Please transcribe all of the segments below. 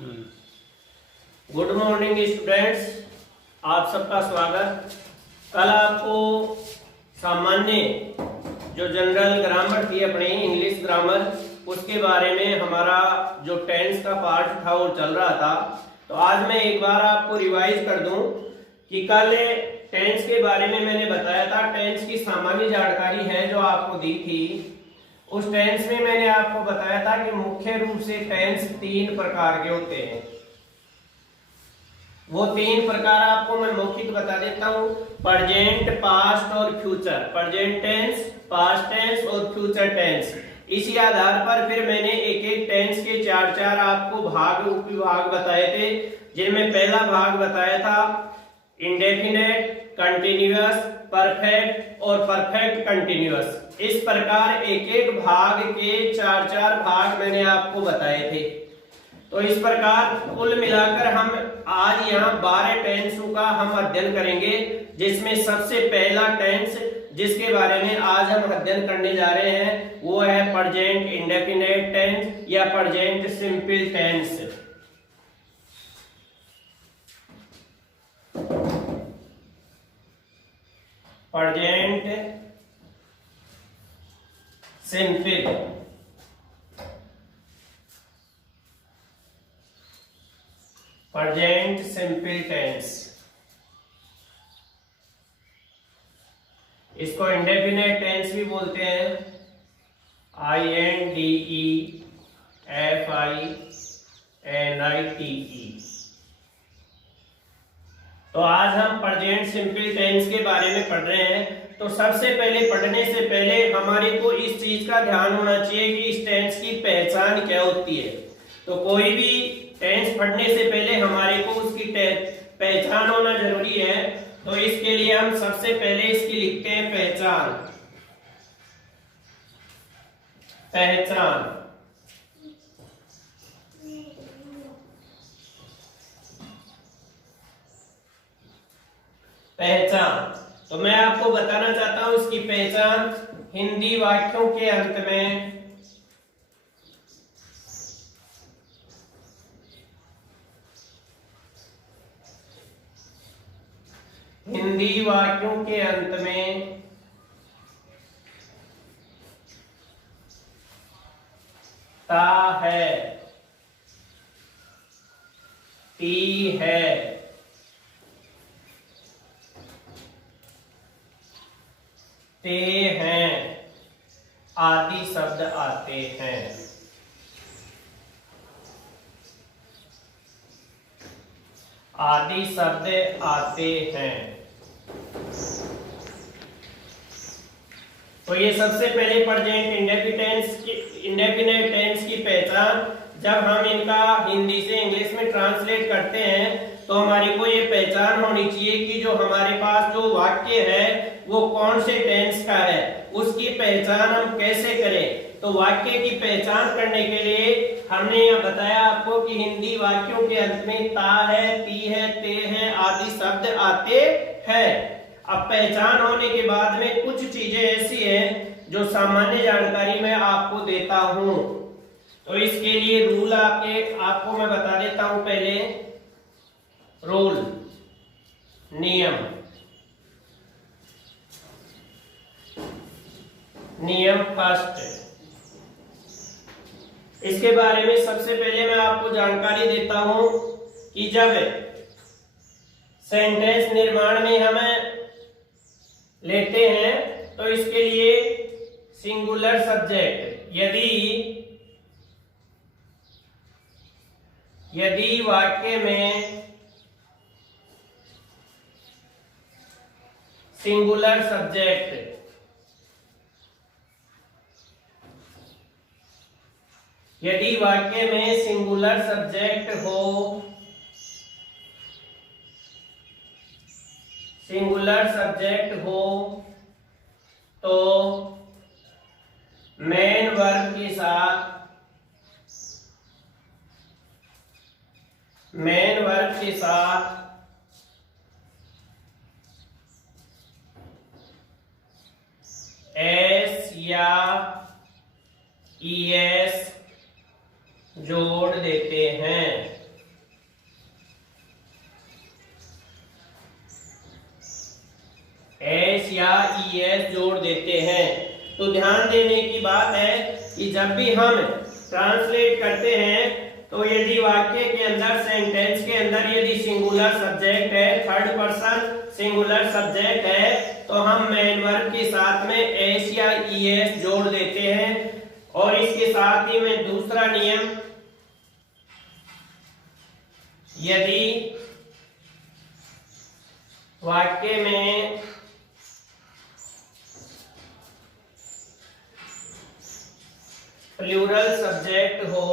Good morning students, आप सबका स्वागत। कल आपको सामान्य जो जनरल ग्रामर थी अपनी इंग्लिश ग्रामर, उसके बारे में हमारा जो टेंस का पार्ट था वो चल रहा था। तो आज मैं एक बार आपको रिवाइज कर दूं कि कल टेंस के बारे में मैंने बताया था। टेंस की सामान्य जानकारी है जो आपको दी थी। उस टेंस में मैंने आपको बताया था कि मुख्य रूप से टेंस 3 प्रकार के होते हैं। वो 3 प्रकार आपको मैं मौखिक बता देता हूं: प्रेजेंट, पास्ट और future. Present tense, past tense और फ्यूचर टेंस। इसी आधार पर फिर मैंने एक एक टेंस के 4 आपको भाग, उपविभाग बताए थे, जिनमें पहला भाग बताया था इंडेफिनेट, कंटिन्यूअस, परफेक्ट और परफेक्ट कंटिन्यूअस। इस प्रकार एक एक भाग के 4 भाग मैंने आपको बताए थे। तो इस प्रकार कुल मिलाकर हम आज यहाँ 12 टेंसों का हम अध्ययन करेंगे, जिसमें सबसे पहला टेंस जिसके बारे में आज हम अध्ययन करने जा रहे हैं वो है प्रेजेंट इंडेफिनेट टेंस या present simple tense. Present simple, present simple tense. इसको इंडेफिनेट टेंस भी बोलते हैं, INDEFINITE। तो आज हम प्रेजेंट सिंपल टेंस के बारे में पढ़ रहे हैं। तो सबसे पहले पढ़ने से पहले हमारे को इस चीज का ध्यान होना चाहिए कि इस टेंस की पहचान क्या होती है। तो कोई भी टेंस पढ़ने से पहले हमारे को उसकी पहचान होना जरूरी है। तो इसके लिए हम सबसे पहले इसकी लिखते हैं पहचान। पहचान पहचान तो मैं आपको बताना चाहता हूं इसकी पहचान हिंदी वाक्यों के अंत में हिंदी वाक्यों के अंत में ता है, ती है, ते हैं आदि शब्द आते हैं। आदि शब्द आते हैं। तो ये सबसे पहले प्रेजेंट इंडेफिनेट टेंस की पहचान। जब हम इनका हिंदी से इंग्लिश में ट्रांसलेट करते हैं तो हमारी को ये पहचान होनी चाहिए कि जो हमारे पास जो वाक्य है वो कौन से टेंस का है, उसकी पहचान हम कैसे करें। तो वाक्य की पहचान करने के लिए हमने यह बताया आपको कि हिंदी वाक्यों के अंत में ता है, ती है, ते है आदि शब्द आते हैं। अब पहचान होने के बाद में कुछ चीजें ऐसी हैं जो सामान्य जानकारी मैं आपको देता हूं। तो इसके लिए रूल आपको मैं बता देता हूं। पहले रूल, नियम फर्स्ट। इसके बारे में सबसे पहले मैं आपको जानकारी देता हूं कि जब सेंटेंस निर्माण में हम लेते हैं तो इसके लिए सिंगुलर सब्जेक्ट, यदि वाक्य में सिंगुलर सब्जेक्ट सिंगुलर सब्जेक्ट हो तो मेन वर्ब के साथ एस या ईएस जोड़ देते हैं। एस या ई एस जोड़ देते हैं। तो ध्यान देने की बात है कि जब भी हम ट्रांसलेट करते हैं तो यदि वाक्य के अंदर, सेंटेंस के अंदर यदि सिंगुलर सब्जेक्ट है, थर्ड पर्सन सिंगुलर सब्जेक्ट है, तो हम मेन वर्ब के साथ में एस या ई एस जोड़ देते हैं। और इसके साथ ही में दूसरा नियम, यदि वाक्य में प्लूरल सब्जेक्ट हो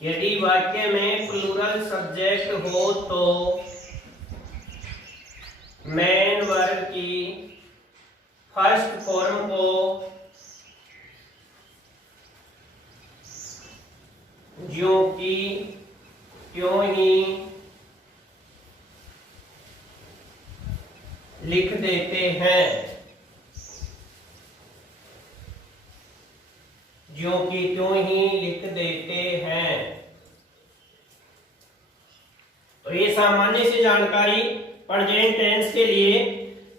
यदि वाक्य में प्लूरल सब्जेक्ट हो तो मेन वर्ब की फर्स्ट फॉर्म को ज्यों की त्यों ही लिख देते हैं। ज्यों की त्यों ही लिख देते हैं। तो ये सामान्य सी जानकारी प्रेजेंट टेंस के लिए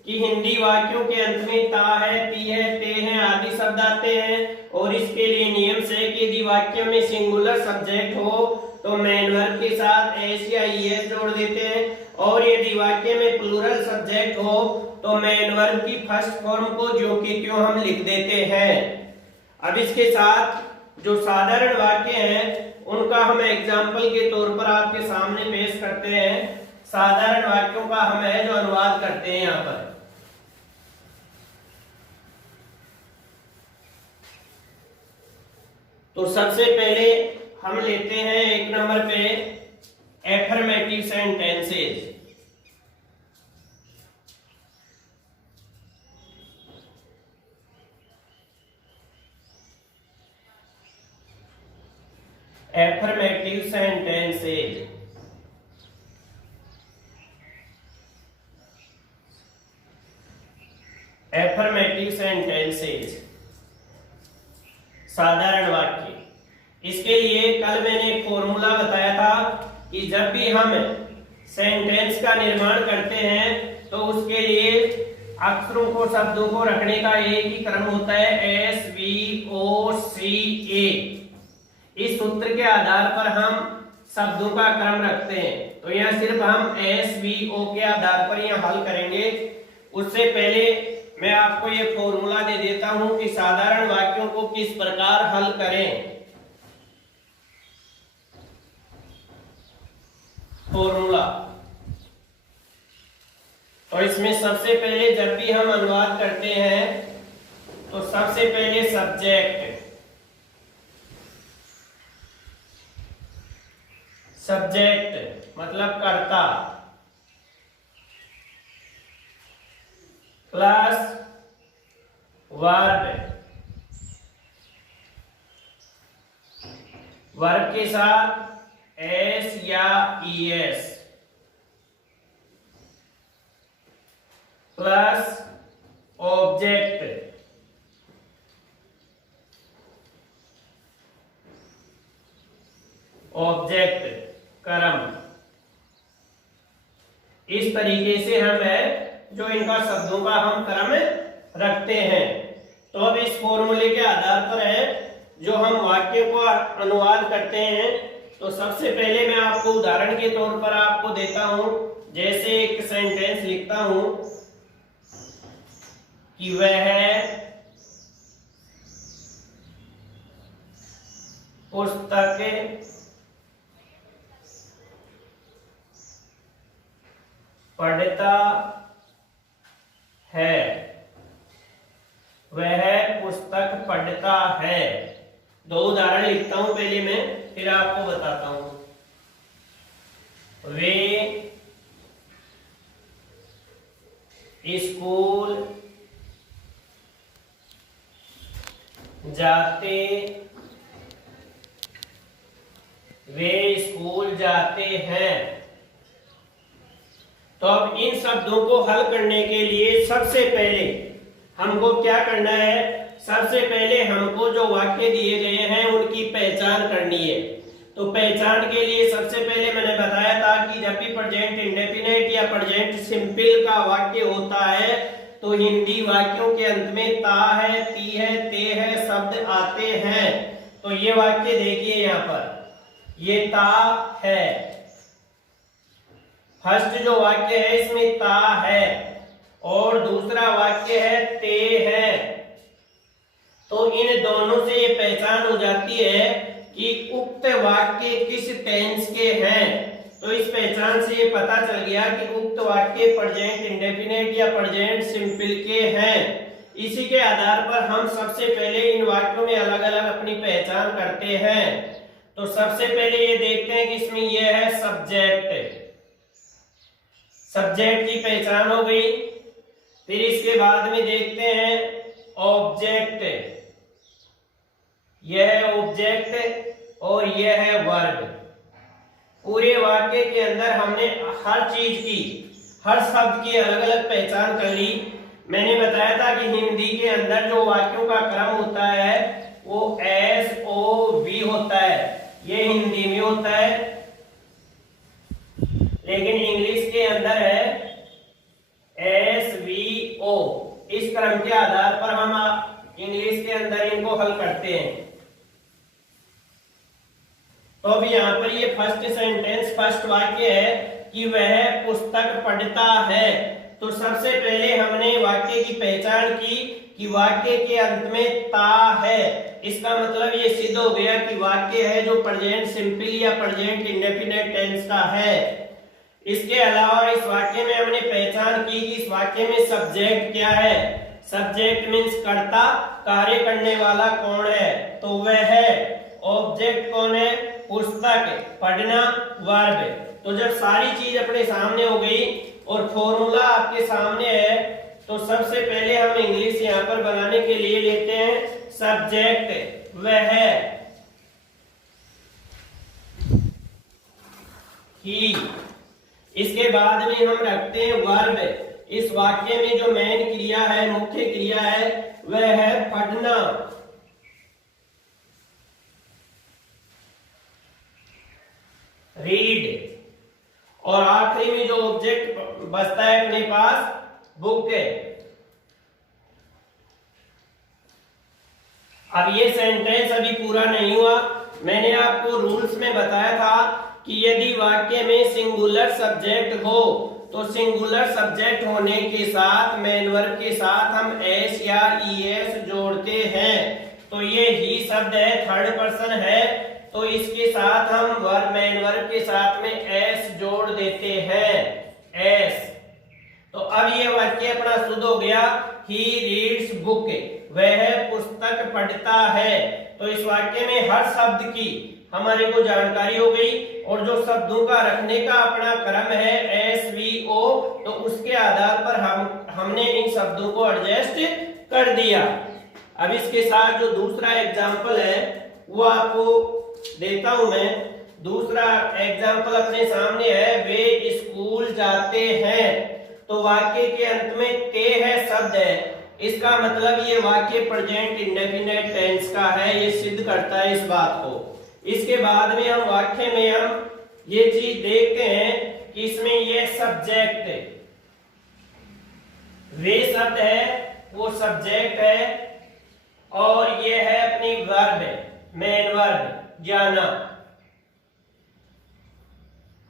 कि हिंदी वाक्यों के अंत में ता है, पी है, ते है आदि शब्द आते हैं। और इसके लिए नियम से कि यदि वाक्य में सिंगुलर सब्जेक्ट हो तो मेन वर्ब के साथ एस या ई एस जोड़ देते हैं। और यदि वाक्य में प्लूरल सब्जेक्ट हो तो मेन वर्ब की फर्स्ट फॉर्म को ज्यों की त्यों हम लिख देते हैं। अब इसके साथ जो साधारण वाक्य हैं उनका हम एग्जाम्पल के तौर पर आपके सामने पेश करते हैं। साधारण वाक्यों का हम है जो अनुवाद करते हैं यहाँ पर। तो सबसे पहले हम लेते हैं एक नंबर पे affirmative sentences. Affirmative sentences affirmative sentences साधारण वाक्य। इसके लिए कल मैंने एक फॉर्मूला बताया था कि जब भी हम सेंटेंस का निर्माण करते हैं तो उसके लिए अक्षरों को, शब्दों को रखने का एक ही क्रम होता है, एस वी ओ सी ए। इस सूत्र के आधार पर हम शब्दों का क्रम रखते हैं। तो यहाँ सिर्फ हम एस वी ओ के आधार पर यहाँ हल करेंगे। उससे पहले मैं आपको ये फॉर्मूला दे देता हूं कि साधारण वाक्यों को किस प्रकार हल करें। फॉर्मूला, तो इसमें सबसे पहले जब भी हम अनुवाद करते हैं तो सबसे पहले सब्जेक्ट मतलब कर्ता प्लस वर्ब के साथ एस या ई एस प्लस ऑब्जेक्ट कर्म। इस तरीके से हम है जो इनका शब्दों का हम क्रम रखते हैं। तो अब इस फॉर्मूले के आधार पर है जो हम वाक्य को अनुवाद करते हैं। तो सबसे पहले मैं आपको उदाहरण के तौर पर आपको देता हूं। जैसे एक सेंटेंस लिखता हूं कि वह पुस्तक पढ़ता है। वह पुस्तक पढ़ता है। दो उदाहरण लिखता हूं पहले मैं, फिर आपको बताता हूं। वे स्कूल जाते हैं। तो अब इन शब्दों को हल करने के लिए सबसे पहले हमको क्या करना है? सबसे पहले हमको जो वाक्य दिए गए हैं उनकी पहचान करनी है। तो पहचान के लिए सबसे पहले मैंने बताया था कि जब भी प्रेजेंट इंडेफिनिट या प्रेजेंट सिंपल का वाक्य होता है तो हिंदी वाक्यों के अंत में ता है, ती है, ते है शब्द आते हैं। तो ये वाक्य देखिए यहाँ पर, ये ता है, फर्स्ट जो वाक्य है इसमें ता है और दूसरा वाक्य है ते है। तो इन दोनों से ये पहचान हो जाती है कि उक्त वाक्य किस टेंस के हैं। तो इस पहचान से ये पता चल गया कि उक्त वाक्य प्रेजेंट इंडेफिनिट या प्रेजेंट सिंपल के हैं। इसी के आधार पर हम सबसे पहले इन वाक्यों में अलग अलग अपनी पहचान करते हैं। तो सबसे पहले ये देखते हैं कि इसमें ये है सब्जेक्ट, सब्जेक्ट की पहचान हो गई। फिर इसके बाद में देखते हैं ऑब्जेक्ट, यह है ऑब्जेक्ट और यह है वर्ब। पूरे वाक्य के अंदर हमने हर चीज की, हर शब्द की अलग अलग पहचान कर ली। मैंने बताया था कि हिंदी के अंदर जो वाक्यों का क्रम होता है वो SOV होता है, ये हिंदी में होता है, लेकिन इंग्लिश के अंदर है SVO। इस क्रम के आधार पर हम इंग्लिश के अंदर इनको हल करते हैं। तो अब यहाँ पर ये फर्स्ट सेंटेंस, फर्स्ट वाक्य है कि वह पुस्तक पढ़ता है। तो सबसे पहले हमने वाक्य की पहचान की कि वाक्य के अंत में ता है। इसका मतलब ये सिद्ध हो गया कि वाक्य है जो प्रेजेंट सिंपल या प्रेजेंट इंडेफिनिट टेंस का है। इसके अलावा इस वाक्य में हमने पहचान की कि इस वाक्य में सब्जेक्ट क्या है। सब्जेक्ट मीन्स कर्ता, कार्य करने वाला कौन है, तो वह है। ऑब्जेक्ट कौन है, पुस्तक, पढ़ना, वर्ब। तो जब सारी चीज अपने सामने हो गई और फॉर्मूला आपके सामने है तो सबसे पहले हम इंग्लिश यहाँ पर बनाने के लिए लेते हैं सब्जेक्ट, वह है, ही। इसके बाद में हम रखते हैं वर्ब। इस वाक्य में जो मेन क्रिया है, मुख्य क्रिया है, वह है पढ़ना। रीड। और आखिरी में जो ऑब्जेक्ट बचता है अपने पास, बुक है। अब ये सेंटेंस अभी पूरा नहीं हुआ। मैंने आपको रूल्स में बताया था कि यदि वाक्य में सिंगुलर सब्जेक्ट हो तो सिंगुलर सब्जेक्ट होने के साथ मेन वर्ब के साथ हम एस या ईएस जोड़ते हैं। तो ये ही शब्द है, थर्ड पर्सन है, तो इसके साथ हम वर्ब, मेन वर्ब के साथ में एस जोड़ देते हैं, एस। तो अब ये वाक्य अपना शुद्ध हो गया, ही रीड्स बुक, वह पुस्तक पढ़ता है। तो इस वाक्य में हर शब्द की हमारे को जानकारी हो गई और जो शब्दों का रखने का अपना क्रम है SVO, तो उसके आधार पर हमने इन शब्दों को एडजस्ट कर दिया। अब इसके साथ जो दूसरा एग्जाम्पल है वो आपको देता हूं मैं। दूसरा एग्जाम्पल अपने सामने है, वे स्कूल जाते हैं। तो वाक्य के अंत में ते है शब्द है, इसका मतलब ये वाक्य प्रेजेंट इंडेफिनिट टेंस का है, ये सिद्ध करता है इस बात को। इसके बाद में हम वाक्य में हम ये चीज देखते हैं कि इसमें ये सब्जेक्ट, वे शब्द है वो सब्जेक्ट है और ये है अपनी वर्ब, मेन वर्ब, जाना,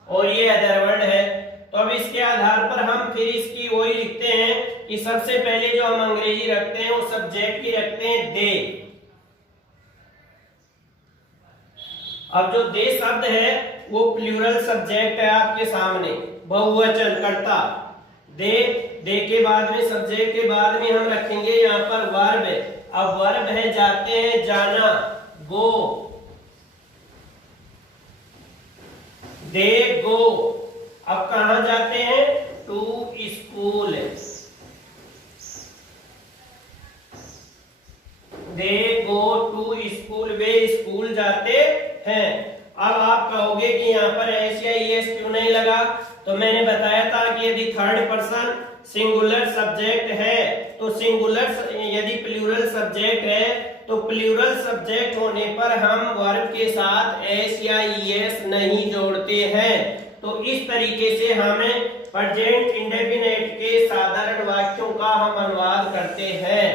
और ये अदर वर्ड है। तो अब इसके आधार पर हम फिर इसकी वही लिखते हैं कि सबसे पहले जो हम अंग्रेजी रखते हैं वो सब्जेक्ट की रखते हैं दे। अब जो दे शब्द है वो प्लूरल सब्जेक्ट है आपके सामने, बहुवचन, कर्ता। दे के बाद में, सब्जेक्ट के बाद में हम रखेंगे यहाँ पर वर्ब। अब वर्ब है जाते हैं, जाना, गो, दे गो। अब कहां जाते हैं, to school, they go to school, वे स्कूल जाते हैं। अब आप कहोगे कि यहाँ पर एस या ईएस क्यों नहीं लगा, तो मैंने बताया था कि यदि थर्ड पर्सन सिंगुलर सब्जेक्ट है तो सिंगुलर, यदि प्लूरल सब्जेक्ट है तो प्लूरल सब्जेक्ट होने पर हम वर्ब के साथ एस या ईएस नहीं जोड़ते हैं। तो इस तरीके से हमें प्रेजेंट इंडेफिनिट के साधारण वाक्यों का हम अनुवाद करते हैं।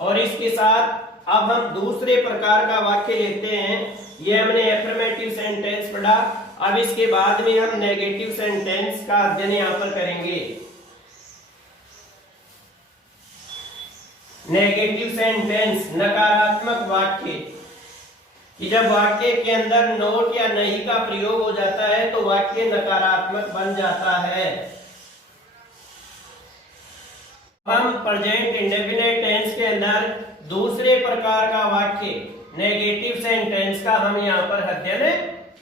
और इसके साथ अब हम दूसरे प्रकार का वाक्य लेते हैं। ये हमने एफर्मेटिव सेंटेंस पढ़ा, अब इसके बाद में हम नेगेटिव सेंटेंस का अध्ययन यहाँ पर करेंगे। नेगेटिव सेंटेंस नकारात्मक वाक्य, कि जब वाक्य के अंदर नोट या नहीं का प्रयोग हो जाता है तो वाक्य नकारात्मक बन जाता है। हम प्रेजेंट इंडेफिनिट टेंस के अंदर दूसरे प्रकार का वाक्य नेगेटिव सेंटेंस का हम यहाँ पर अध्ययन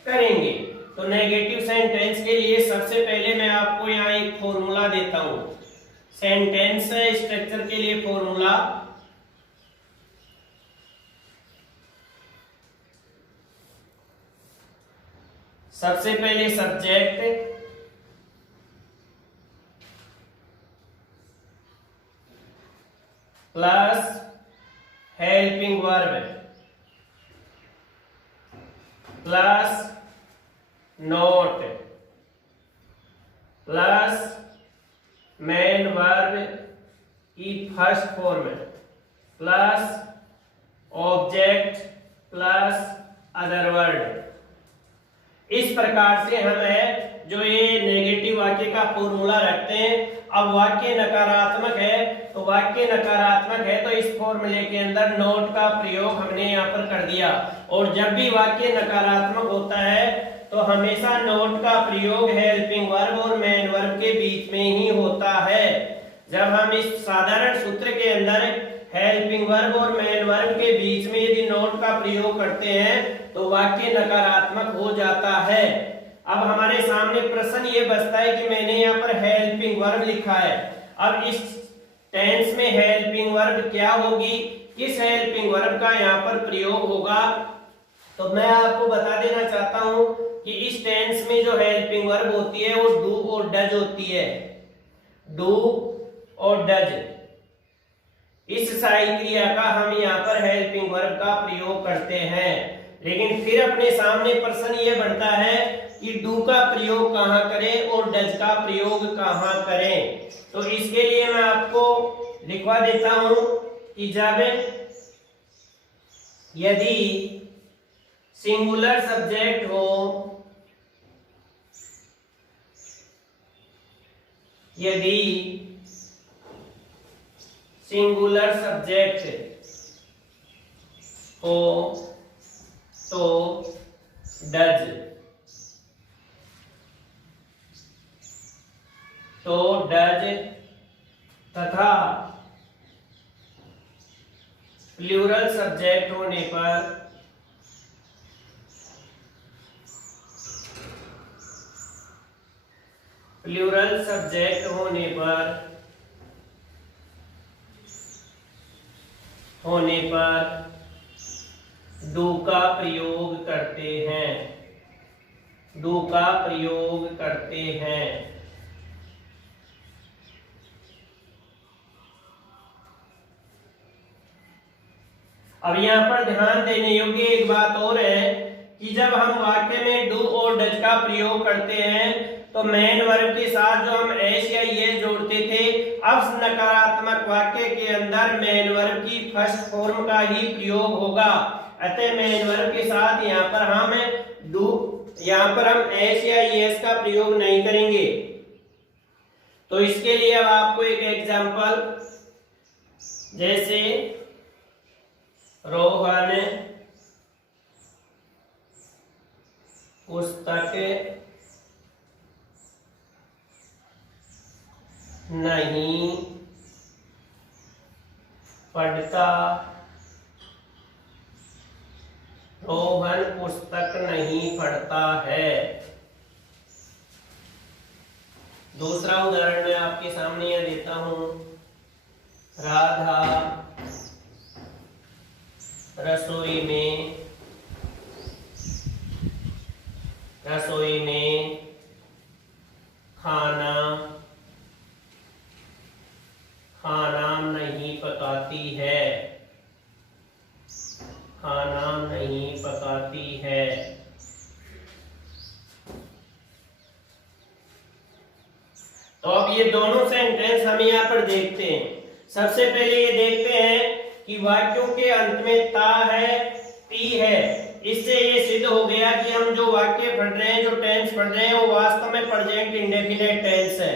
करेंगे। तो नेगेटिव सेंटेंस के लिए सबसे पहले मैं आपको यहाँ एक फॉर्मूला देता हूं। सेंटेंस स्ट्रक्चर के लिए फॉर्मूला, सबसे पहले subject plus helping verb plus not plus main verb की first form plus object plus other word. इस प्रकार से हम जो ये नेगेटिव वाक्य का फॉर्मूला रखते हैं। अब वाक्य नकारात्मक है तो वाक्य नकारात्मक है तो इस फॉर्मूले के अंदर नोट का प्रयोग हमने यहाँ पर कर दिया। और जब भी वाक्य नकारात्मक होता है तो हमेशा नोट का प्रयोग हेल्पिंग वर्ब और मेन वर्ब के बीच में ही होता है। जब हम इस साधारण सूत्र के अंदर हेल्पिंग वर्ब और मेन वर्ब के बीच में यदि नोट का प्रयोग करते हैं तो वाक्य नकारात्मक हो जाता है। अब हमारे सामने प्रश्न ये बचता है कि मैंने यहाँ पर हेल्पिंग वर्ब लिखा है। अब इस टेंस में हेल्पिंग वर्ब क्या होगी, किस हेल्पिंग वर्ब का यहाँ पर प्रयोग होगा, तो मैं आपको बता देना चाहता हूं कि इस टेंस में जो हेल्पिंग वर्ब होती है वो डू और डज होती है। डू और डज, इस सहायक क्रिया का हम यहाँ पर हेल्पिंग वर्ब का प्रयोग करते हैं। लेकिन फिर अपने सामने प्रश्न ये बनता है कि डू का प्रयोग कहाँ करें और डज का प्रयोग कहाँ करें। तो इसके लिए मैं आपको लिखवा देता हूं कि जब यदि सिंगुलर सब्जेक्ट हो, यदि सिंगुलर सब्जेक्ट हो तो डज, तथा प्लूरल सब्जेक्ट होने पर डू का प्रयोग करते हैं। अब यहाँ पर ध्यान देने योग्य एक बात और है कि जब हम वाक्य में डू और डज का प्रयोग करते हैं तो मेन वर्ब के साथ जो हम एस या ये जोड़ते थे, अब नकारात्मक वाक्य के अंदर मेन वर्ब की फर्स्ट फॉर्म का ही प्रयोग होगा। अतः मेन वर्ब के साथ यहाँ पर हम एस या एस का प्रयोग नहीं करेंगे। तो इसके लिए अब आपको एक एग्जांपल, जैसे रोहन पुस्तक नहीं पढ़ता, रोहन पुस्तक नहीं पढ़ता है। दूसरा उदाहरण मैं आपके सामने यह देता हूं। राधा रसोई में खाना नहीं पकाती है। पकाती है। तो अब ये दोनों सेंटेंस हम यहाँ पर देखते हैं। सबसे पहले ये देखते हैं कि वाक्यों के अंत में ता है, ती है। इससे ये सिद्ध हो गया कि हम जो वाक्य पढ़ रहे हैं, जो टेंस पढ़ रहे हैं, वो वास्तव में प्रेजेंट इंडेफिनिट टेंस है।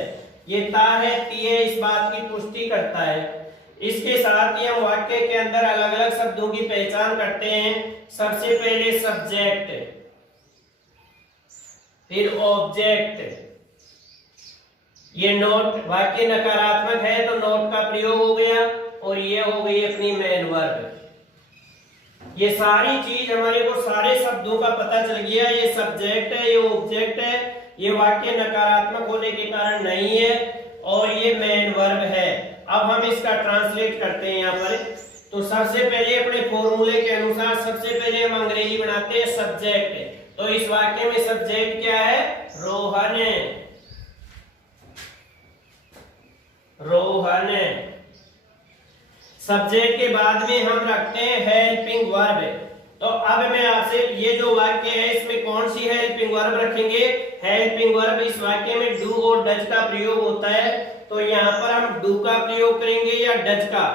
ये ता है, ती है, इस बात की पुष्टि करता है। इसके साथ ही हम वाक्य के अंदर अलग अलग शब्दों की पहचान करते हैं। सबसे पहले सब्जेक्ट, फिर ऑब्जेक्ट। ये नोट, वाक्य नकारात्मक है तो नोट का प्रयोग हो गया, और ये हो गई अपनी मेन वर्ब। ये सारी चीज हमारे को सारे शब्दों का पता चल गया। ये सब्जेक्ट है, ये ऑब्जेक्ट है, ये वाक्य नकारात्मक होने के कारण नहीं है, और ये मेन वर्ब है। अब हम इसका ट्रांसलेट करते हैं यहाँ पर। तो सबसे पहले अपने फॉर्मूले के अनुसार सबसे पहले हम अंग्रेजी बनाते हैं सब्जेक्ट। तो इस वाक्य में सब्जेक्ट क्या है? रोहन। रोहन। सब्जेक्ट के बाद में हम रखते हैं हेल्पिंग वर्ब। तो अब मैं आपसे, ये जो वाक्य है इसमें कौन सी हेल्पिंग वर्ब रखेंगे? Helping verb. इस वाक्य में डू और डज का प्रयोग होता है, तो यहाँ पर हम डू का प्रयोग करेंगे या डज का।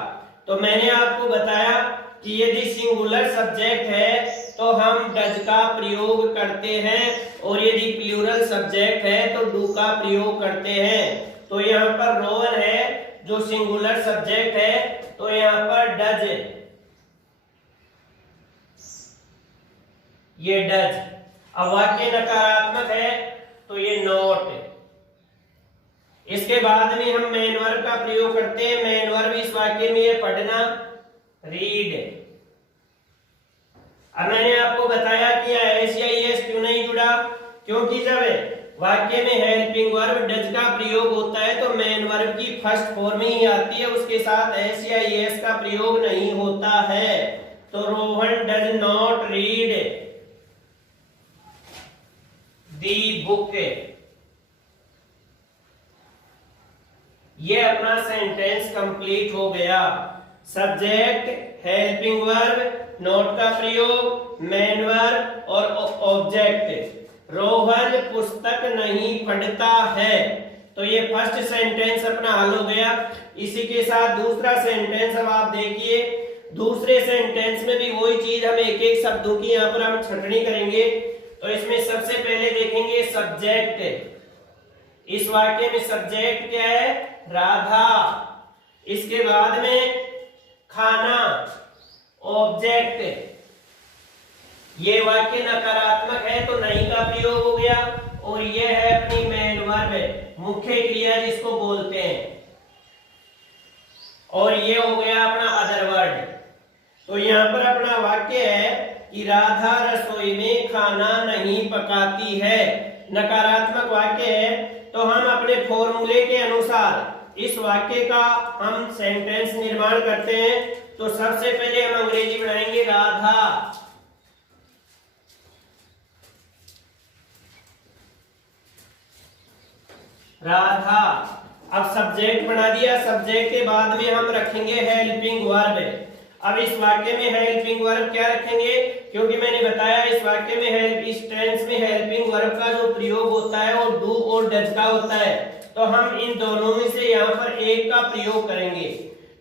तो मैंने आपको बताया कि यदि सिंगुलर सब्जेक्ट है तो हम डज का प्रयोग करते हैं, और यदि प्लूरल सब्जेक्ट है तो डू का प्रयोग करते हैं। तो यहाँ पर रोहन है जो सिंगुलर सब्जेक्ट है, तो यहाँ पर डज, ये डज। अब वाक्य नकारात्मक है तो ये नॉट। इसके बाद में हम मेन वर्ब का प्रयोग करते हैं। मेन वर्ब इस वाक्य में ये पढ़ना, रीड। अब मैंने आपको बताया कि एस या एस क्यों नहीं जुड़ा, क्योंकि जब वाक्य में हेल्पिंग वर्ब डज का प्रयोग होता है तो मेन वर्ब की फर्स्ट फॉर्म ही आती है, उसके साथ एस या एस का प्रयोग नहीं होता है। तो Rohan does not read the book. ये अपना सेंटेंस कंप्लीट हो गया। सब्जेक्ट, हेल्पिंग वर्ब, नॉट का प्रयोग, मेन वर्ब और ऑब्जेक्ट। रोहन पुस्तक नहीं पढ़ता है। तो ये फर्स्ट सेंटेंस अपना हल हो गया। इसी के साथ दूसरा सेंटेंस अब आप देखिए। दूसरे सेंटेंस में भी वही चीज, हम एक एक शब्दों की यहाँ पर हम छटनी करेंगे। तो इसमें सबसे पहले देखेंगे सब्जेक्ट। इस वाक्य में सब्जेक्ट क्या है? राधा। इसके बाद में खाना, ऑब्जेक्ट। ये वाक्य नकारात्मक है तो नहीं का प्रयोग हो गया, और ये है अपनी मेन वर्ब, मुख्य क्रिया जिसको बोलते हैं, और ये हो गया अपना अदर वर्ड। तो यहाँ पर अपना वाक्य है कि राधा रसोई में खाना नहीं पकाती है। नकारात्मक वाक्य है, तो हम अपने फॉर्मूले के अनुसार इस वाक्य का हम सेंटेंस निर्माण करते हैं। तो सबसे पहले हम अंग्रेजी बनाएंगे राधा। राधा। अब सब्जेक्ट बना दिया। सब्जेक्ट के बाद में हम रखेंगे हेल्पिंग वर्ब। अब इस वाक्य में हेल्पिंग वर्ब क्या रखेंगे? क्योंकि मैंने बताया इस वाक्य में इस टेंस में हेल्पिंग वर्ब का जो प्रयोग होता है वो डू और डज का होता है, तो हम इन दोनों में से यहाँ पर एक का प्रयोग करेंगे।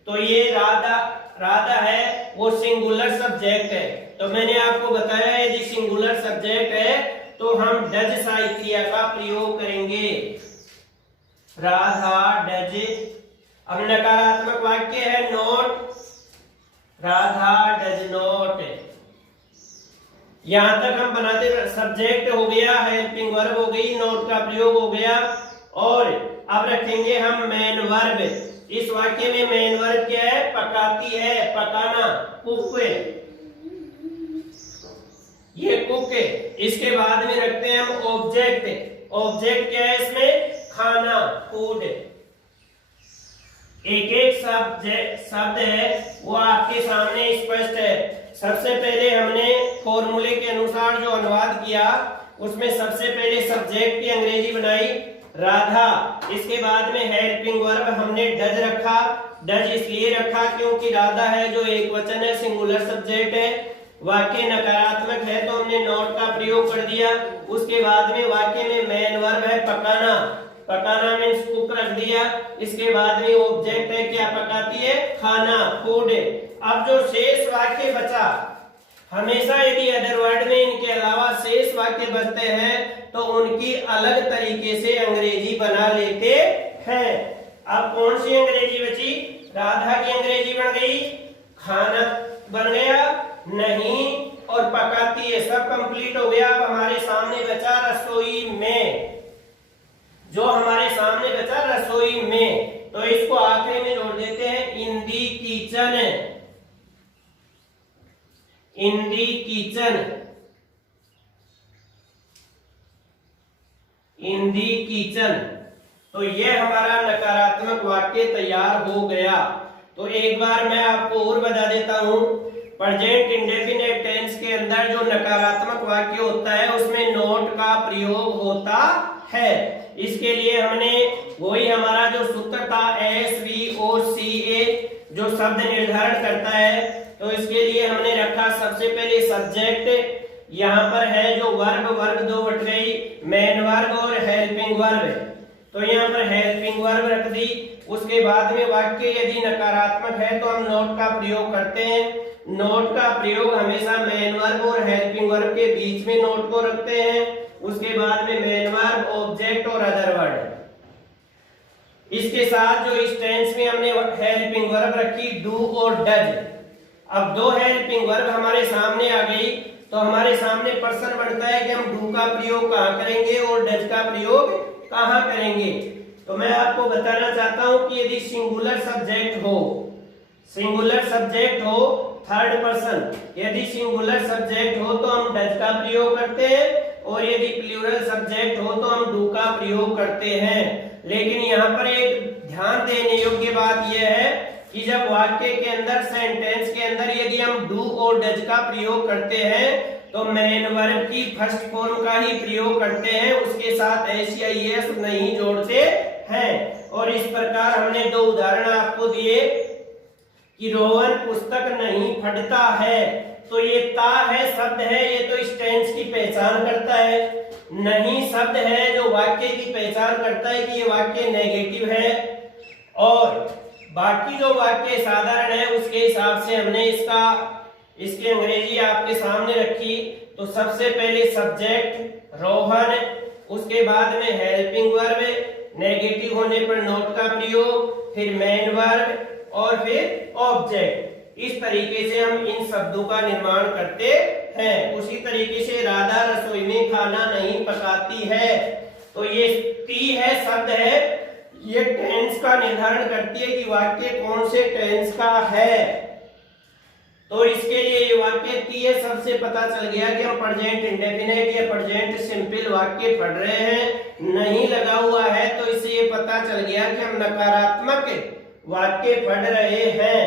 तो ये राधा है, वो सिंगुलर सब्जेक्ट है। तो मैंने आपको बताया यदि सिंगुलर सब्जेक्ट है तो हम डज सहायक क्रिया का प्रयोग करेंगे। राधा डज। अब नकारात्मक वाक्य है नॉट। Radha does not. यहां तक हम बनाते, सब्जेक्ट हो गया, हेल्पिंग वर्ब हो गई, नॉट का प्रयोग हो गया, और अब रखेंगे हम मेन वर्ब। इस वाक्य में मेन वर्ब क्या है? पकाती है, पकाना, कुक। ये कुक। इसके बाद में रखते हैं हम ऑब्जेक्ट। ऑब्जेक्ट क्या है इसमें? खाना, फूड। एक एक शब्द है वो आपके सामने स्पष्ट है। सबसे पहले हमने फॉर्मूले के अनुसार जो अनुवाद किया उसमें सबसे पहले सब्जेक्ट की अंग्रेजी बनाई राधा। इसके बाद में हेल्पिंग वर्ब हमने डज रखा। डज इसलिए रखा क्योंकि राधा है जो एक वचन है, सिंगुलर सब्जेक्ट है। वाक्य नकारात्मक है तो हमने नॉट का प्रयोग कर दिया। उसके बाद में वाक्य में मेन वर्ब है पकाना, पकाना मीन्स कुक रख दिया। इसके बाद में ऑब्जेक्ट है क्या पकाती है, खाना, फूड। अब जो शेष वाक्य बचा, हमेशा यदि अदर वर्ड में इनके अलावा शेष वाक्य बचते हैं तो उनकी अलग तरीके से अंग्रेजी बना लेते हैं। अब कौन सी अंग्रेजी बची, राधा की अंग्रेजी बन गई, खाना बन गया नहीं, और पकाती है, सब कंप्लीट हो गया। अब हमारे सामने बचा रसोई में, जो हमारे सामने बचा रसोई में, तो इसको आखिरी में जोड़ देते हैं इन दी किचन, इन दी किचन, इन दी किचन। तो ये हमारा नकारात्मक वाक्य तैयार हो गया। तो एक बार मैं आपको और बता देता हूं, प्रेजेंट इंडेफिनिट टेंस के अंदर जो नकारात्मक वाक्य होता है उसमें नॉट का प्रयोग होता है। इसके लिए हमने वही हमारा जो सूत्र था SVOCA जो शब्द निर्धारण करता है, तो इसके लिए हमने रखा सबसे पहले सब्जेक्ट, यहाँ पर है जो वर्ब, वर्ब दो बट गई, मेन वर्ब और हेल्पिंग वर्ब, तो यहाँ पर हेल्पिंग वर्ब रख दी। उसके बाद में वाक्य यदि नकारात्मक है तो हम नॉट का प्रयोग करते हैं। नॉट का प्रयोग हमेशा मेन वर्ब और हेल्पिंग वर्ब के बीच में नॉट को रखते हैं। उसके बाद में मेन वर्ब, ऑब्जेक्ट और अदर वर्ड। इसके साथ जो इस टेंस में हमने हेल्पिंग वर्ब रखी डू और डज। अब दो हेल्पिंग वर्ब हमारे सामने आ गई तो हमारे सामने प्रश्न बनता है कि हम डू का प्रयोग कहाँ करेंगे और डज का प्रयोग कहाँ करेंगे। तो मैं आपको बताना चाहता हूं कि यदि सिंगुलर सब्जेक्ट हो, सिंगुलर सब्जेक्ट हो थर्ड पर्सन, यदि सिंगुलर सब्जेक्ट हो तो हम डज का प्रयोग करते हैं, और यदि प्लूरल सब्जेक्ट हो तो हम डू का प्रयोग करते हैं। लेकिन यहाँ पर एक ध्यान देने योग्य बात यह है कि जब वाक्य के अंदर, सेंटेंस के अंदर यदि हम डू और डज का प्रयोग करते हैं तो मेन वर्ब की फर्स्ट फॉर्म का ही प्रयोग करते हैं, उसके साथ एस या एस नहीं जोड़ते हैं। और इस प्रकार हमने दो उदाहरण आपको दिए कि रोहन पुस्तक नहीं पढ़ता है, तो ये ता है शब्द है, ये तो इस टेंस की पहचान करता है। नहीं शब्द है जो वाक्य की पहचान करता है कि ये वाक्य नेगेटिव है। और बाकी जो वाक्य साधारण है उसके हिसाब से हमने इसकी अंग्रेजी आपके सामने रखी। तो सबसे पहले सब्जेक्ट रोहन, उसके बाद में हेल्पिंग वर्ब, नेगेटिव होने पर नॉट का प्रयोग, फिर मेन वर्ब और फिर ऑब्जेक्ट। इस तरीके से हम इन शब्दों का निर्माण करते हैं। उसी तरीके से राधा रसोई में खाना नहीं पकाती है, तो ये ती है शब्द है, ये टेंस का निर्धारण करती है कि वाक्य कौन से टेंस का है। तो इसके लिए ये वाक्य ती है सबसे पता चल गया कि हम प्रेजेंट इंडेफिनिट या प्रेजेंट सिंपल वाक्य पढ़ रहे हैं। नहीं लगा हुआ है तो इससे ये पता चल गया कि हम नकारात्मक वाक्य पढ़ रहे हैं।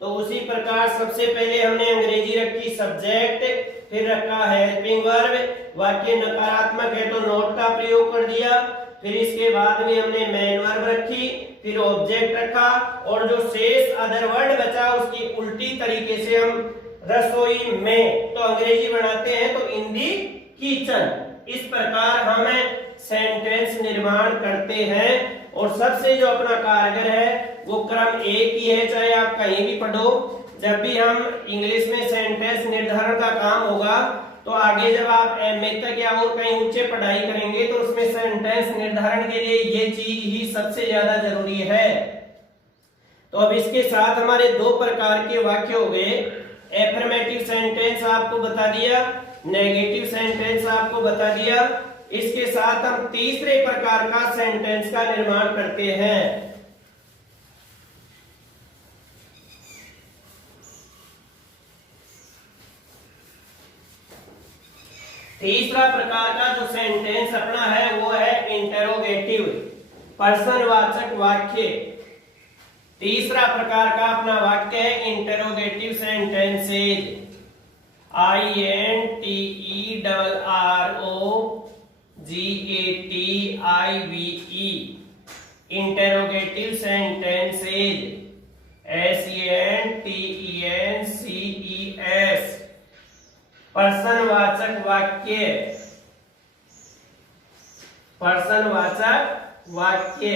तो उसी प्रकार सबसे पहले हमने अंग्रेजी रखी सब्जेक्ट, फिर रखा हेल्पिंग वर्ब, वाक्य नकारात्मक है तो नॉट का प्रयोग कर दिया। फिर इसके बाद में हमने मेन वर्ब रखी, फिर ऑब्जेक्ट रखा, और जो शेष अदर वर्ड बचा उसकी उल्टी तरीके से हम रसोई में तो अंग्रेजी बनाते हैं तो इन दी किचन। इस प्रकार हम सेंटेंस निर्माण करते हैं। और सबसे जो अपना कारगर है वो क्रम एक ही है, चाहे आप कहीं भी पढ़ो। जब भी हम इंग्लिश में सेंटेंस निर्धारण का काम होगा तो आगे जब आप एमए तक या और कहीं ऊंचे पढ़ाई करेंगे तो उसमें सेंटेंस निर्धारण के लिए ये चीज ही सबसे ज्यादा जरूरी है। तो अब इसके साथ हमारे दो प्रकार के वाक्य हो गए। एफर्मेटिव सेंटेंस आपको बता दिया, नेगेटिव सेंटेंस आपको बता दिया। इसके साथ हम तीसरे प्रकार का सेंटेंस का निर्माण करते हैं। तीसरा प्रकार का जो सेंटेंस अपना है वो है इंटेरोगेटिव, प्रश्नवाचक वाक्य। तीसरा प्रकार का अपना वाक्य है interrogative sentences, INTERROGATIVE, interrogative sentences, SENTENCES। 3 प्रकार के वाक्य हो गए। पहला वाक्य है इंटेरोगेटिव, दूसरा वाक्य है इंटेरोगेटिव, तीसरा वाक्य है interrogative sentences. Interrogative sentences, SENTENCES। पर्सनवाचक वाक्य, पर्सनवाचक वाक्य।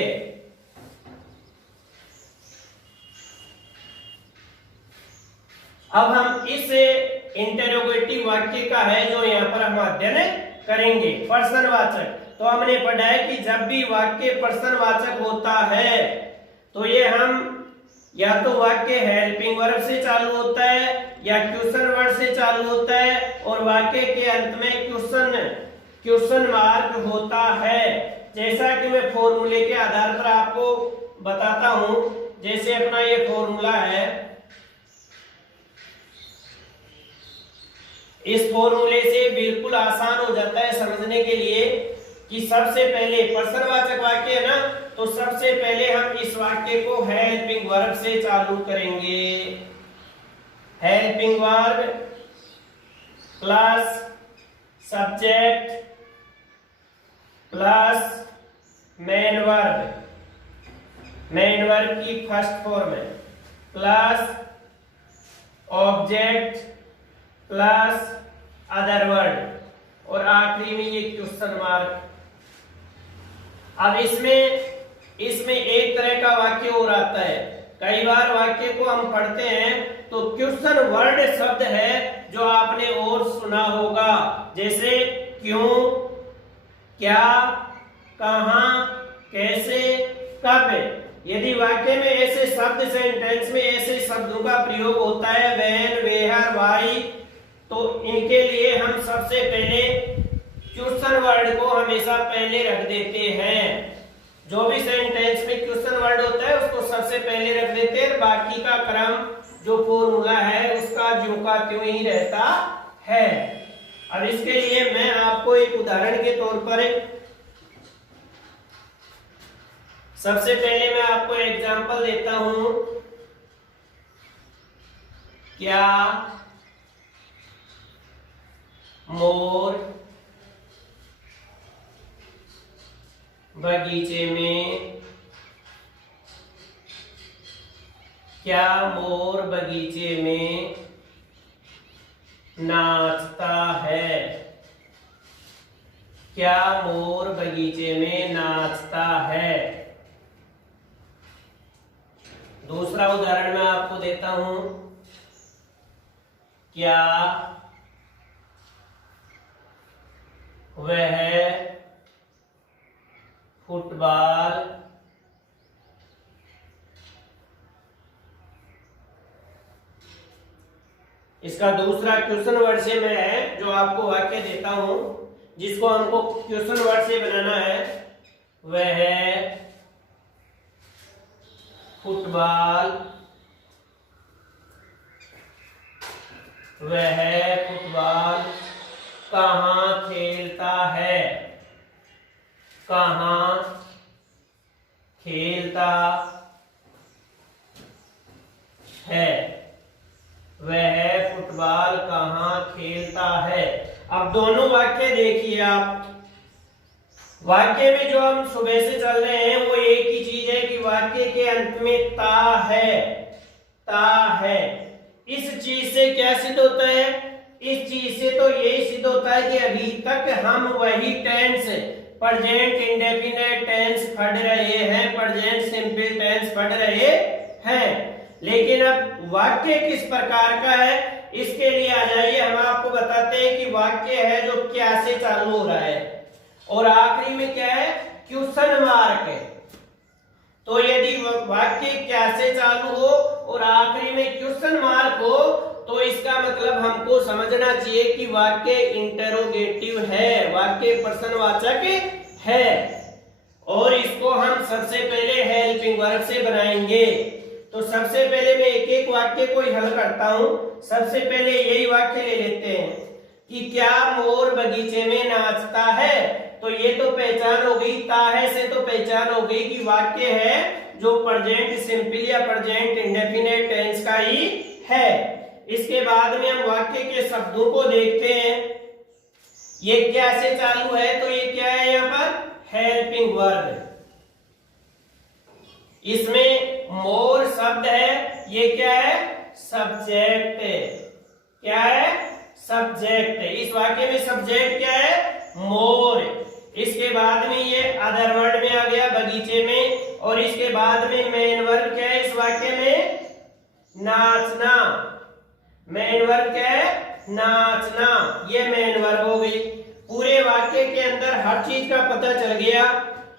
अब हम इस इंटरोगेटिव वाक्य का है जो यहाँ पर हम अध्ययन करेंगे। पर्सनवाचक, तो हमने पढ़ा है कि जब भी वाक्य पर्सनवाचक होता है तो ये हम या तो वाक्य हेल्पिंग वर्ब से चालू होता है या क्वेश्चन वर्ड से चालू होता है और वाक्य के अंत में क्वेश्चन मार्क होता है। जैसा कि मैं फॉर्मूले के आधार पर आपको बताता हूं, जैसे अपना ये फॉर्मूला है, इस फॉर्मूले से बिल्कुल आसान हो जाता है समझने के लिए कि सबसे पहले पर्सनवाचक वाक्य है ना, तो सबसे पहले हम इस वाक्य को हेल्पिंग वर्ब से चालू करेंगे। Helping verb plus subject plus main verb, main verb की फर्स्ट फॉर्म है, plus object plus other word और आखिरी में ये क्वेश्चन मार्क। अब इसमें एक तरह का वाक्य और आता है। कई बार वाक्य को हम पढ़ते हैं तो क्वेश्चन वर्ड शब्द है जो आपने और सुना होगा, जैसे क्यों, क्या, कहां, कैसे, कब। यदि वाक्य में ऐसे शब्द, सेंटेंस में ऐसे शब्दों का प्रयोग होता है, व्हेन, वेयर, व्हाई, तो इनके लिए हम सबसे पहले क्वेश्चन वर्ड को हमेशा पहले रख देते हैं। जो भी सेंटेंस में क्वेश्चन वर्ड होता है उसको सबसे पहले रख देते हैं, बाकी का क्रम जो फॉर्मूला है उसका ज्यों का त्यों ही रहता है। अब इसके लिए मैं आपको एक उदाहरण के तौर पर सबसे पहले मैं आपको एग्जांपल देता हूं। क्या मोर बगीचे में, क्या मोर बगीचे में नाचता है, क्या मोर बगीचे में नाचता है। दूसरा उदाहरण मैं आपको देता हूं। क्या वह फुटबॉल इसका दूसरा क्वेश्चन वर्ड से मैं जो आपको वाक्य देता हूं, जिसको हमको क्वेश्चन वर्ड से बनाना है, वह फुटबॉल, वह फुटबॉल कहां खेलता है, कहां खेलता है, वह फुटबॉल कहां खेलता है। अब दोनों वाक्य देखिए आप। वाक्य में जो हम सुबह से चल रहे हैं वो एक ही चीज है कि वाक्य के अंत में ता है, ता है। इस चीज से क्या सिद्ध होता है? इस चीज से तो यही सिद्ध होता है कि अभी तक हम वही टेंस, प्रेजेंट इंडेफिनिट टेंस पढ़ रहे हैं, प्रेजेंट सिंपल टेंस पढ़ रहे हैं। लेकिन अब वाक्य किस प्रकार का है, इसके लिए आ जाइए, हम आपको बताते हैं कि वाक्य है जो क्या से चालू हो रहा है और आखिरी में क्या है, क्वेश्चन मार्क है। तो यदि वाक्य क्या से चालू हो और आखिरी में क्वेश्चन मार्क हो तो इसका मतलब हमको समझना चाहिए कि वाक्य इंटरोगेटिव है, वाक्य प्रश्नवाचक है। और इसको हम सबसे पहले हेल्पिंग वर्ब से बनाएंगे। तो सबसे पहले मैं एक एक वाक्य को हल करता हूं। सबसे पहले यही वाक्य ले लेते हैं कि क्या मोर बगीचे में नाचता है। तो ये तो पहचान हो गई, ता है से तो पहचान हो गई कि वाक्य है जो प्रेजेंट सिंपल या प्रेजेंट इंडेफिनिट टेंस का ही है। इसके बाद में हम वाक्य के शब्दों को देखते हैं। ये क्या से चालू है, तो ये क्या है, यहाँ पर हेल्पिंग वर्ब। इसमें मोर शब्द है, ये क्या है, सब्जेक्ट। क्या है, सब्जेक्ट। वाक्य में सब्जेक्ट क्या है? मोर। इसके बाद में ये अदर वर्ड में आ गया बगीचे में, और इसके बाद में मेन वर्ब क्या है इस वाक्य में? नाचना। मेन वर्ब क्या है? नाचना। ये मेन वर्ब हो गई। पूरे वाक्य के अंदर हर चीज का पता चल गया,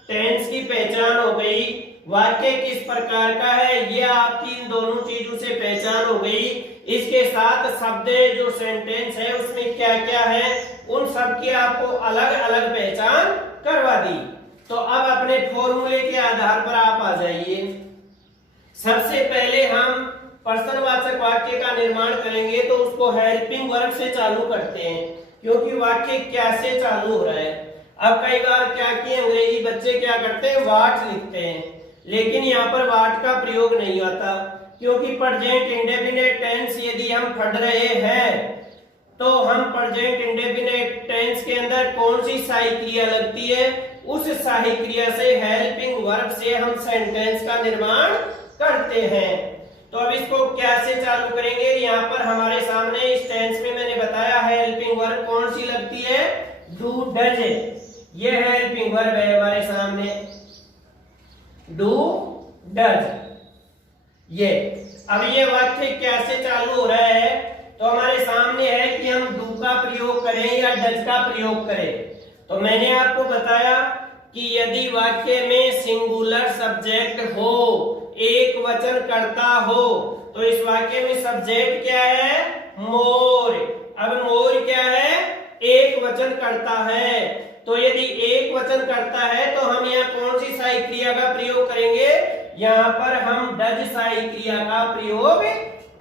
टेंस की पहचान हो गई, वाक्य किस प्रकार का है ये आपकी इन दोनों चीजों से पहचान हो गई। इसके साथ शब्द जो सेंटेंस है उसमें क्या क्या है उन सब की आपको अलग अलग पहचान करवा दी। तो अब अपने फॉर्मूले के आधार पर आप आ जाइए। सबसे पहले हम प्रश्नवाचक वाक्य का निर्माण करेंगे, तो उसको हेल्पिंग वर्ब से चालू करते हैं, क्योंकि वाक्य क्या से चालू हो रहा है। अब कई बार क्या कि अंग्रेजी बच्चे क्या करते हैं? वाट लिखते हैं, लेकिन यहाँ पर वाट का प्रयोग नहीं होता, क्योंकि प्रेजेंट इंडेफिनिट टेंस यदि हम पढ़ रहे हैं तो हम प्रेजेंट इंडेफिनिट टेंस के अंदर कौन सी सहायक क्रिया लगती है, उस सहायक क्रिया से हेल्पिंग वर्ब से हम सेंटेंस का निर्माण करते हैं। तो अब इसको क्या से चालू करेंगे? यहाँ पर हमारे सामने इस टेंस में मैंने बताया हेल्पिंग वर्ब कौन सी लगती है? Do does. ये हेल्पिंग वर्ब है हमारे सामने, डू डज। ये अब ये वाक्य क्या से चालू हो रहा है? तो हमारे सामने है कि हम डू का प्रयोग करें या डज का प्रयोग करें। तो मैंने आपको बताया कि यदि वाक्य में सिंगुलर सब्जेक्ट हो, एक वचन करता हो, तो इस वाक्य में सब्जेक्ट क्या है? मोर। अब मोर क्या है? एक वचन करता है। तो यदि एक वचन करता है तो हम यहाँ कौन सी सहायक क्रिया का प्रयोग करेंगे? यहाँ पर हम डज सहायक क्रिया का प्रयोग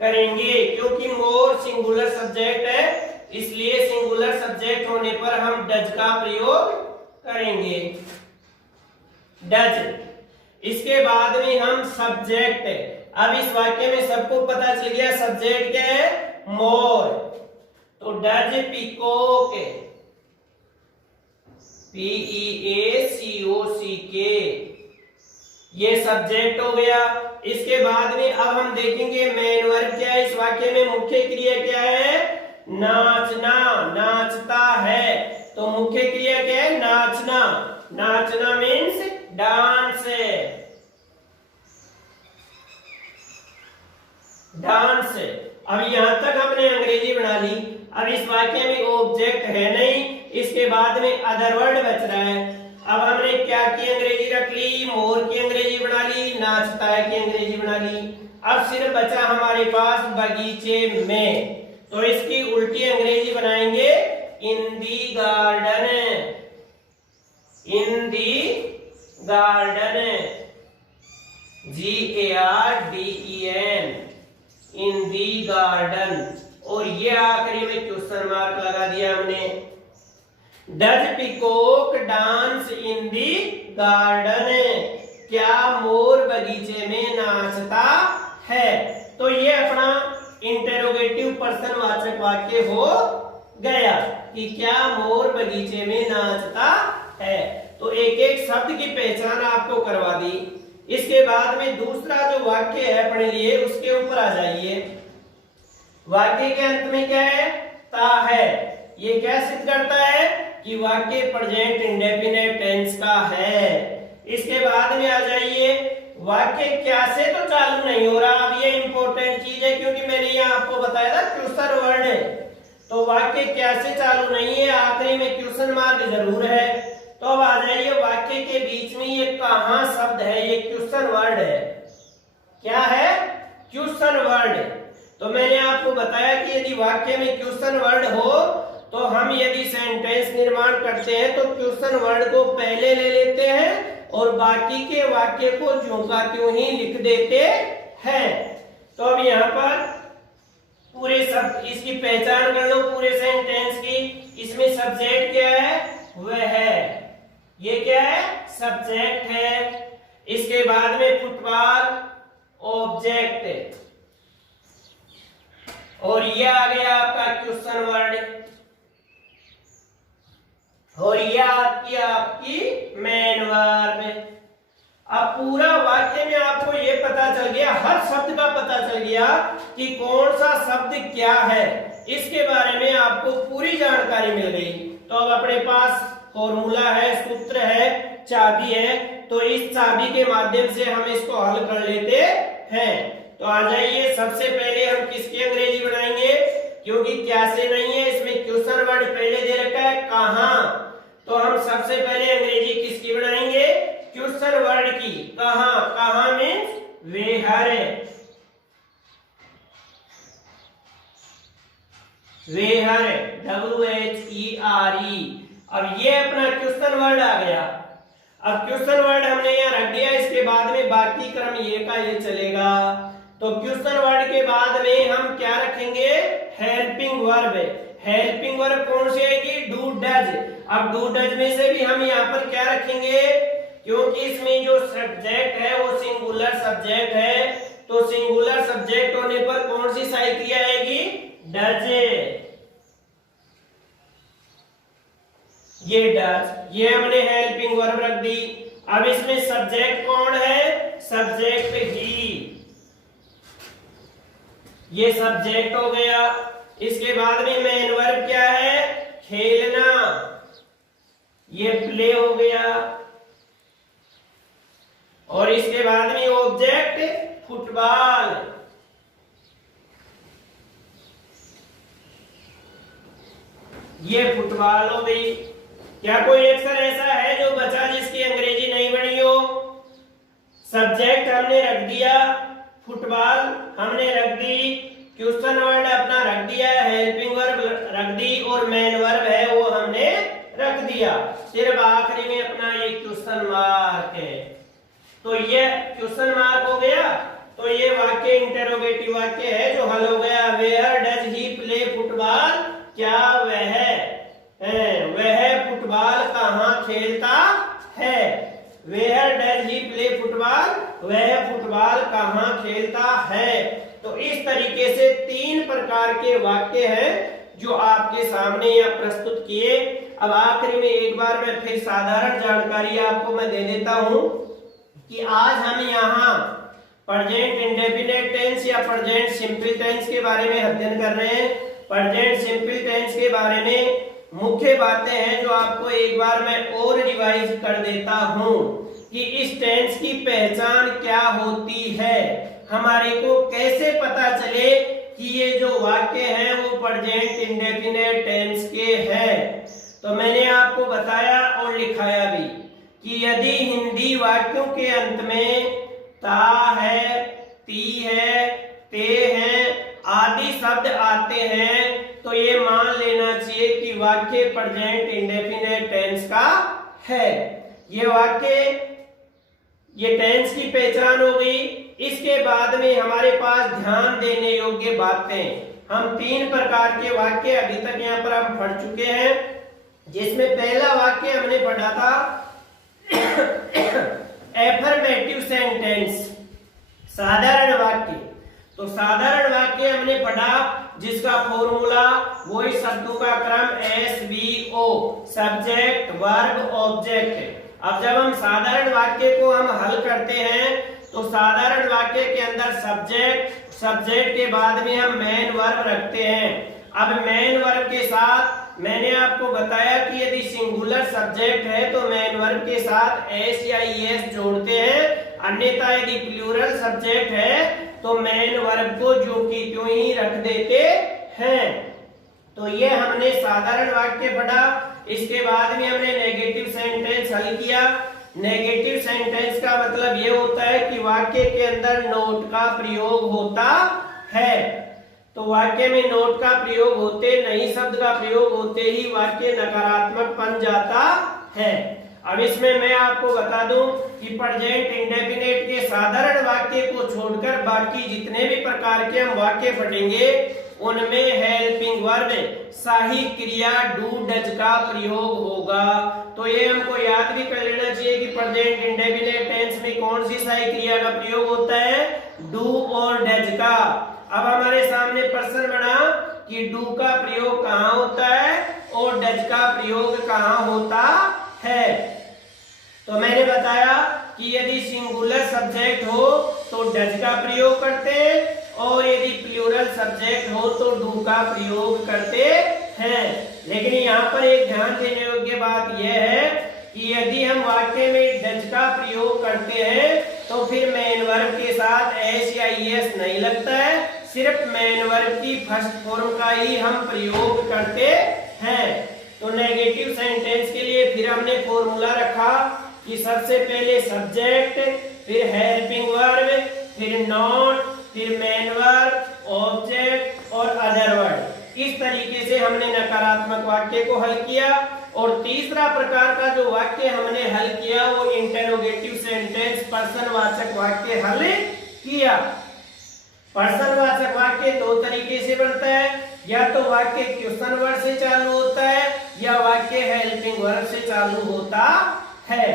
करेंगे, क्योंकि मोर सिंगुलर सब्जेक्ट है, इसलिए सिंगुलर सब्जेक्ट होने पर हम डज का प्रयोग करेंगे, डज। इसके बाद में हम सब्जेक्ट। अब इस वाक्य में सबको पता चल गया सब्जेक्ट क्या है? मोर। तो डज पीकॉक, PEACOCK, ये सब्जेक्ट हो गया। इसके बाद में अब हम देखेंगे मेन वर्ब क्या है इस वाक्य में? मुख्य क्रिया क्या है? नाचना, नाचता है। तो मुख्य क्रिया क्या है? नाचना। नाचना मीन्स डांस, डांस। अब यहां तक हमने अंग्रेजी बना ली। अब इस वाक्य में ऑब्जेक्ट है नहीं, इसके बाद में अदर वर्ड बच रहा है। अब हमने क्या की अंग्रेजी रख ली? मोर की अंग्रेजी बना ली, नाचता है की अंग्रेजी बना ली। अब सिर्फ बचा हमारे पास बगीचे में, तो इसकी उल्टी अंग्रेजी बनाएंगे इन दी गार्डन, इन दी गार्डन, GARDEN, इन दी गार्डन। और ये आखिरी में क्वेश्चन मार्क लगा दिया हमने। Does peacock dance in the garden, क्या मोर बगीचे में नाचता है? तो ये अपना इंटेरोगेटिव प्रश्नवाचक वाक्य हो गया कि क्या मोर बगीचे में नाचता है। तो एक एक शब्द की पहचान आपको करवा दी। इसके बाद में दूसरा जो वाक्य है अपने लिए, उसके ऊपर आ जाइए। वाक्य के अंत में क्या है? ता है। ये क्या सिद्ध करता है कि वाक्य प्रेजेंट इंडेफिनिट टेंस का है। इसके बाद में आ जाइए, वाक्य क्या से तो चालू नहीं हो रहा। अब ये इंपॉर्टेंट चीज है, क्योंकि मैंने यहाँ आपको बताया था क्वेश्चन वर्ड है, तो वाक्य क्या से चालू नहीं है, आखिरी में क्वेश्चन मार्क जरूर है। तो अब आ जाइए, वाक्य के बीच में ये कहाँ शब्द है? ये क्वेश्चन वर्ड है। क्या है? Question word. तो मैंने आपको बताया कि यदि वाक्य में क्वेश्चन वर्ड हो तो हम यदि सेंटेंस निर्माण करते हैं तो क्वेश्चन वर्ड को पहले ले लेते हैं और बाकी के वाक्य को ज्यों का त्यों ही लिख देते हैं। तो अब यहाँ पर पूरे सब इसकी पहचान कर लो पूरे सेंटेंस की। इसमें सब्जेक्ट क्या है? वह है। ये क्या है? सब्जेक्ट है। इसके बाद में फुटबॉल ऑब्जेक्ट, और ये आ गया आपका क्वेश्चन वर्ड, और ये आपकी मेन वर्ब। अब पूरा वाक्य में आपको ये पता चल गया, हर शब्द का पता चल गया कि कौन सा शब्द क्या है, इसके बारे में आपको पूरी जानकारी मिल गई। तो अब अपने पास फॉर्मूला है, सूत्र है, चाबी है, तो इस चाबी के माध्यम से हम इसको हल कर लेते हैं। तो आ जाइए, सबसे पहले हम किसकी अंग्रेजी बनाएंगे, क्योंकि क्या से नहीं है, इसमें क्वेश्चन वर्ड पहले दे रखा है कहां, तो हम सबसे पहले अंग्रेजी किसकी बनाएंगे, क्वेश्चन वर्ड की। कहां, कहां मीन्स वेयर, वेयर, WHERE। अब ये अपना क्वेश्चन वर्ड आ गया। अब क्वेश्चन वर्ड हमने यहाँ रख दिया, इसके बाद में बाकी क्रम ये का ये चलेगा। तो क्वेश्चन वर्ड के बाद में हम क्या रखेंगे, हेल्पिंग वर्ब। हेल्पिंग वर्ब कौन सी आएगी, डू डज। अब डू डज में से भी हम यहाँ पर क्या रखेंगे, क्योंकि इसमें जो सब्जेक्ट है वो सिंगुलर सब्जेक्ट है, तो सिंगुलर सब्जेक्ट होने पर कौन सी सहायक क्रिया आएगी, डज। ये डज, ये हमने हेल्पिंग वर्ब रख दी। अब इसमें सब्जेक्ट कौन है, सब्जेक्ट ही, ये सब्जेक्ट हो गया। इसके बाद में मेन वर्ब क्या है, खेलना, ये प्ले हो गया। और इसके बाद में ऑब्जेक्ट फुटबॉल, ये फुटबॉल हो गई। क्या कोई अक्षर ऐसा है जो बचा जिसकी अंग्रेजी नहीं बनी हो, सब्जेक्ट हमने रख दिया, फुटबॉल हमने रख दी, क्वेश्चन वर्ड अपना रख दिया, हेल्पिंग वर्ब रख दी, और मेन वर्ब है वो हमने रख दिया। सिर्फ आखिरी में अपना ये क्वेश्चन मार्क है। तो ये क्वेश्चन मार्क हो गया। तो ये वाक्य इंटरोगेटिव वाक्य है जो हल हो गया। Where does he play football, क्या वह फुटबॉल कहाँ खेलता है। Where does he play football, वह फुटबॉल कहाँ खेलता है। तो इस तरीके से 3 प्रकार के वाक्य हैं जो आपके सामने यह प्रस्तुत किए। अब आखिरी में एक बार मैं फिर साधारण जानकारी आपको मैं दे देता हूं कि आज हम यहाँ प्रेजेंट इंडेफिनिट टेंस या प्रेजेंट सिंपल टेंस के बारे में अध्ययन कर रहे हैं। प्रेजेंट सिंपल टेंस के बारे में मुख्य बातें हैं जो आपको एक बार मैं और रिवाइज कर देता हूं कि इस टेंस की पहचान क्या होती है, हमारे को कैसे पता चले कि ये जो वाक्य हैं वो प्रेजेंट इंडेफिनिट टेंस के हैं। तो मैंने आपको बताया और लिखाया भी कि यदि हिंदी वाक्यों के अंत में ता है, ती है, ते हैं आदि शब्द आते हैं तो ये मान लेना चाहिए कि वाक्य प्रेजेंट इंडेफिनिट टेंस का है। ये वाक्य, ये टेंस की पहचान हो गई। इसके बाद में हमारे पास ध्यान देने योग्य बातें, हम 3 प्रकार के वाक्य अभी तक यहाँ पर हम पढ़ चुके हैं, जिसमें पहला वाक्य हमने पढ़ा था एफर्मेटिव सेंटेंस, साधारण वाक्य। तो साधारण वाक्य हमने पढ़ा जिसका फॉर्मूला वही शब्दों का क्रम SVO, सब्जेक्ट वर्ब ऑब्जेक्ट। अब जब हम साधारण वाक्य को हम हल करते हैं तो साधारण वाक्य के अंदर सब्जेक्ट, सब्जेक्ट के बाद में हम मेन वर्ब रखते हैं। अब मेन वर्ब के साथ मैंने आपको बताया कि यदि सिंगुलर सब्जेक्ट है तो मेन वर्ब के साथ S या ES जोड़ते हैं, अन्यथा यदि प्लूरल सब्जेक्ट है तो मेन वर्ब को जो कि त्यों ही रख देते हैं। तो ये हमने साधारण वाक्य पढ़ा। इसके बाद में हमने नेगेटिव सेंटेंस हल किया। नेगेटिव सेंटेंस का मतलब ये होता है कि वाक्य के अंदर नोट का प्रयोग होता है। तो वाक्य में नोट का प्रयोग होते, नहीं शब्द का प्रयोग होते ही वाक्य नकारात्मक बन जाता है। अब इसमें मैं आपको बता दूं कि प्रेजेंट इंडेफिनिट के साधारण वाक्य को छोड़कर बाकी जितने भी प्रकार के हम वाक्य पढ़ेंगे उनमें हेल्पिंग वर्ब, सहायक क्रिया डू डज का प्रयोग होगा। तो ये हमको याद भी कर लेना चाहिए कि प्रेजेंट इंडेफिनिट टेंस में कौन सी सहायक क्रिया का प्रयोग होता है, डू और डज का। अब हमारे सामने प्रश्न बना कि डू का प्रयोग कहाँ होता है और डज का प्रयोग कहाँ होता है। तो मैंने बताया कि यदि सिंगुलर सब्जेक्ट हो तो डज का प्रयोग करते हैं और यदि प्लूरल सब्जेक्ट हो तो डू का प्रयोग करते हैं। लेकिन यहाँ पर एक ध्यान देने योग्य बात यह है कि यदि हम वाक्य में डज का प्रयोग करते हैं तो फिर मेन वर्ब के साथ एस या ईएस नहीं लगता है, सिर्फ मेन वर्ब की फर्स्ट फॉर्म का ही हम प्रयोग करते हैं। तो नेगेटिव सेंटेंस के लिए फिर हमने फॉर्मूला रखा कि सबसे पहले सब्जेक्ट, फिर हेल्पिंग वर्ब, फिर नॉट, फिर मेन वर्ब, ऑब्जेक्ट और अदर वर्ड। इस तरीके से हमने नकारात्मक वाक्य को हल किया। और तीसरा प्रकार का जो वाक्य हमने हल किया वो इंटरोगेटिव सेंटेंस, पर्सनवाचक वाक्य हल किया। पर्सनवाचक वाक्य दो तरीके से बनता है, या तो वाक्य क्वेश्चन वर्ड से चालू होता है या वाक्य हेल्पिंग वर्ब से चालू होता है।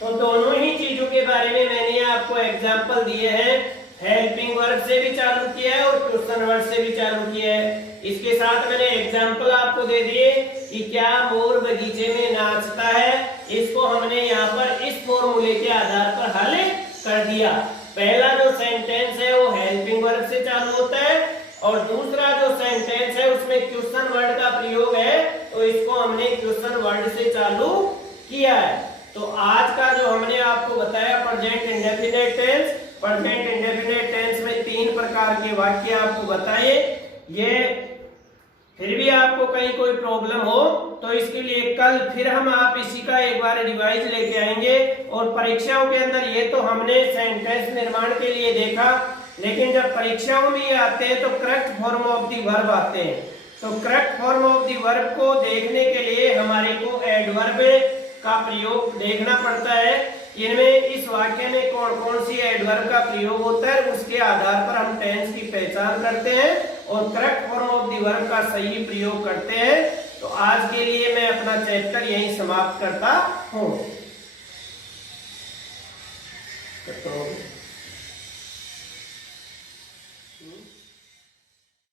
तो दोनों ही चीजों के बारे में मैंने आपको एग्जाम्पल दिए हैं, हेल्पिंग वर्ब से भी चालू किया है और क्वेश्चन वर्ड से भी चालू किया है। इसके साथ मैंने एग्जाम्पल आपको दे दिए कि क्या मोर बगीचे में नाचता है, इसको हमने यहाँ पर इस फॉर्मूले के आधार पर हल कर दिया। पहला जो सेंटेंस है वो हेल्पिंग वर्ब से चालू होता है और दूसरा जो सेंटेंस है उसमें क्वेश्चन वर्ड का प्रयोग है, तो इसको हमने क्वेश्चन वर्ड से चालू किया है। तो आज का जो हमने आपको बताया present indefinite tense, present indefinite tense में 3 प्रकार के वाक्य आपको बताए। ये फिर भी आपको कहीं कोई प्रॉब्लम हो तो इसके लिए कल फिर हम आप इसी का एक बार रिवाइज लेके आएंगे। और परीक्षाओं के अंदर ये तो हमने सेंटेंस निर्माण के लिए देखा, लेकिन जब परीक्षाओं में ये आते हैं तो correct form of the verb आते हैं। तो correct form of the verb को देखने के लिए हमारे को एडवर्ब का प्रयोग देखना पड़ता है। इनमें इस वाक्य में कौन कौन सी एडवर्ब का प्रयोग होता है, उसके आधार पर हम टेंस की पहचान करते हैं और correct form of the verb का सही प्रयोग करते हैं। तो आज के लिए मैं अपना चैप्टर यहीं समाप्त करता हूँ।